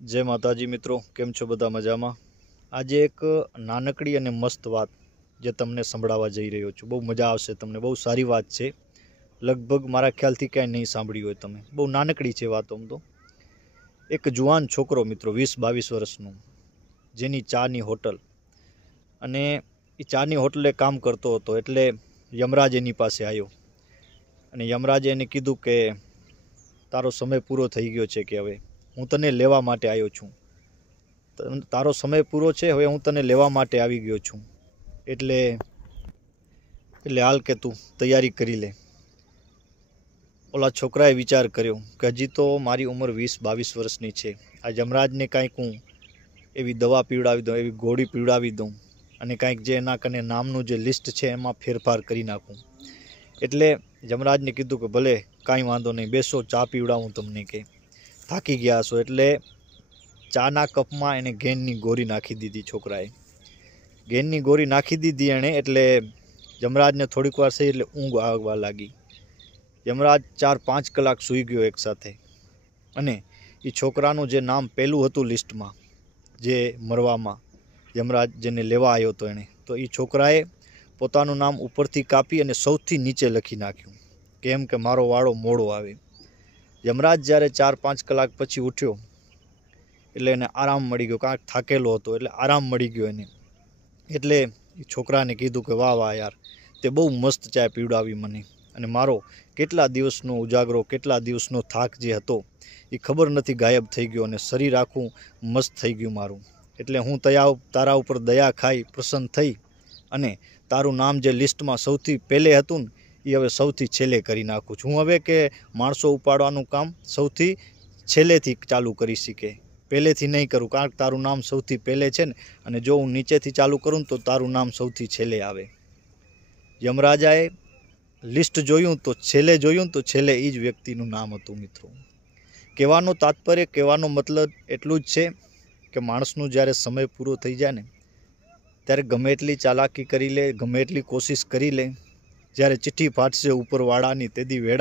जय माताजी मित्रों, केम छो बधा मजामां। आज एक नानकड़ी अने मस्त बात जे तमने संभळावा जई रह्यो छुं। बहु मजा आवशे तमने। बहु सारी बात छे। लगभग मारा ख्यालथी क्यांय नहीं सांभळी होय तमे। बहु नानकड़ी छे वात। आम तो एक जुवान छोकरो मित्रों 20-22 वर्षनो, जेनी चानी होटल अने ए चानी होटले काम करतो हतो। एटले यमराज एनी पासे आव्यो अने यमराजे एने कीधुं के तारो समय पूरो थई गयो छे, के हवे हूँ तने लेवा माटे आव्यो छुं। तारो समय पूरो छे, हवे हूँ तने लेवा माटे आवी गयो छुं। एटले हाल के तू तैयारी करी ले। ओला छोकराए विचार कर्यो के हजी तो मारी उमर 20-22 वर्षनी छे। आ यमराज ने कांईक हूँ एवी दवा पीवड़ावी दूँ, एवी गोળી पीवड़ावी दूँ अने कांईक जे एना कने नामनुं जे लिस्ट छे एमां फेरफार करी नाखूं। एटले यमराज ने कीधुं के भले कांई वांधो नहीं, बेसो चा पीवड़ावुं तमने के थाकी गया हशो। एटले चाना कपमां एने घेननी गोरी नाखी दीधी। छोकराए घेननी गोरी नाखी दीधी एणे। एटले यमराज ने थोड़ीक वार थई एटले ऊँघ आववा लागी। यमराज 4-5 कलाक सूई गयो एक साथे अने ए छोकरानुं जे नाम पहेलुं हतुं लिस्टमां, जे मरवामां यमराज जेने लेवा आव्यो तो एणे, तो ए छोकराए पोतानुं नाम उपरथी कापी अने सौथी नीचे लखी नाख्युं, केम के मारो वाळो मोड़ो आवे। यमराज ज्यारे 4-5 कलाक पछी उठ्यो एटले एने आराम मळी गयो, कारण थाकेलो हतो एटले आराम मळी गयो एने। एटले छोकराने कीधुं के वाह वाह यार, ते बहु मस्त चाय पीवड़ावी मने अने मारो केटला दिवसनो उजागरो, केटला दिवसनो थाक जे हतो ए खबर नथी गायब थई गयो अने शरीर आखुं मस्त थई गयुं मारुं। एटले हूँ तारा उपर दया खाई प्रसन्न थई अने तारुं नाम जे लिस्टमां सौथी पहेले हतुं ए हवे सौथी छेल्ले करी नाखुं छुं। हूँ हवे के माणसो उपाडवानुं काम सौथी छेल्लेथी चालू करी शके, पहेलेथी नहीं करूं, कारण तारुं नाम सौथी पहेले छे ने अने जो हूँ नीचेथी चालू करूं तो तारुं नाम सौथी छेल्ले आवे। यमराजाए लिस्ट जोयुं तो छेल्ले ई ज व्यक्तिनुं नाम हतुं। मित्रों, कहेवानो तात्पर्य, कहेवानो मतलब एटलुं ज छे के माणसनुं ज्यारे समय पूरो थई जाय ने त्यारे गमे एटली चालाकी करी ले, गमे एटली कोशिश करी ले, ज्यारे चिठ्ठी फाटशे उपरवाळानी तेदी वेळा